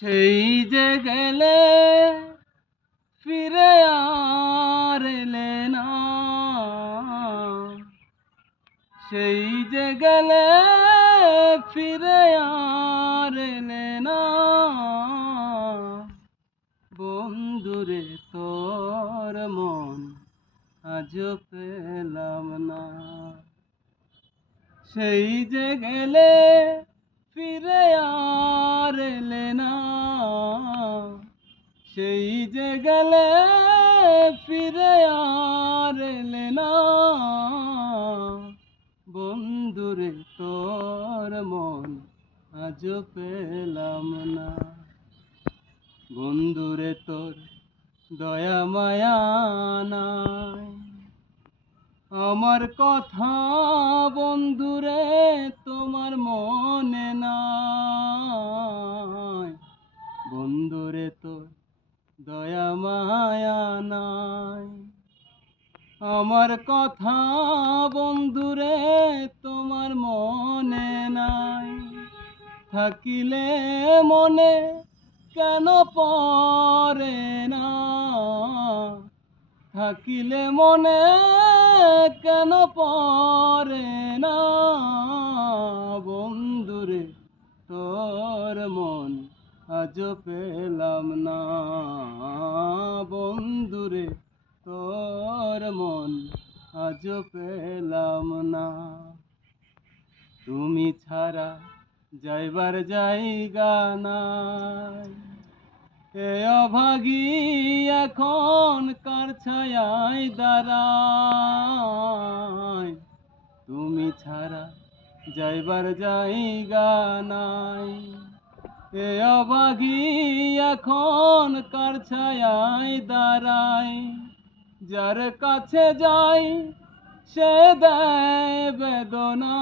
সেই যে গেলে ফিরে আর না। সেই যে গেলে ফিরে আর না। বন্ধুরে, তোর মন আজ পেলাম না। সেই যে গেলে ফিরে আর এলে না, সেই যে গেলে ফিরে আর না। বন্ধুরে, তোর মন আজ পেলাম না। বন্ধুরে, তোর দয়া মায়া আমার কথা বন্ধুরে তোমার মায়া নাই। আমার কথা বন্ধুরে, তোমার মনে নাই। থাকিলে মনে কেন পরে না? থাকিলে মনে কেন পরে আজ পেলাম না বন্ধুরে, তোর মন আজ পেলাম না। তুমি ছাড়া যাইবার জায়গা নাই। এ অভাগী এখন কার ছায়ায় দাঁড়ায়? তুমি ছাড়া যাইবার জায়গা নাই। এ অভাগী এখন কার ছায়ায় দাঁড়ায়? যার কাছে যাই, সে দেয় বেদনা।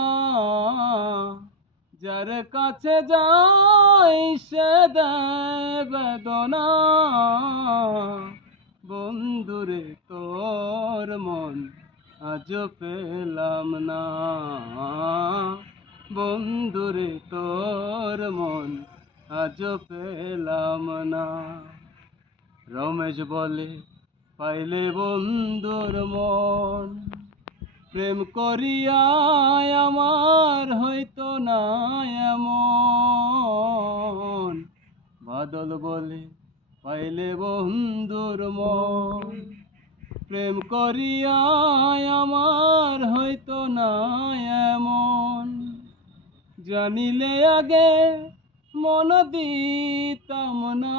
যার কাছে যাই, সে দেয় বেদনা। বন্ধুরে তোর মন আজ পেলাম না। বন্ধুরে তোর মন আজ পেলাম না। রমেশ বলে, পাইলে বন্ধুর মন। প্রেম করিয়া আমার হয়তো না এমন। বাদল বলে, পাইলে বন্ধুর মন। প্রেম করিয়া আমার হয়তো না এমন। জানিলে আগে মন দিতাম না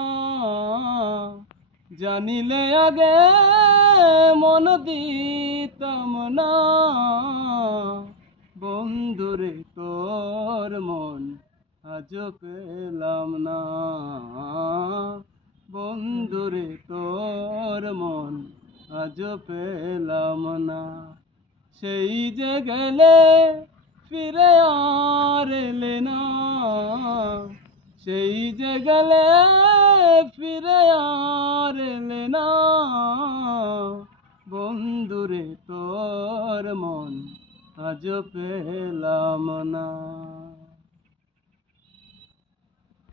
জানিলে আগে মন দিতাম না বন্ধুরে, তোর মন আজ পেলাম না। বন্ধুরে, তোর মন আজ পেলাম না। সেই যে গেলে ফিরে আর না। সেই যে গেলে ফিরে আর এলে না। বন্ধুরে তোর মন আজ পেলাম না।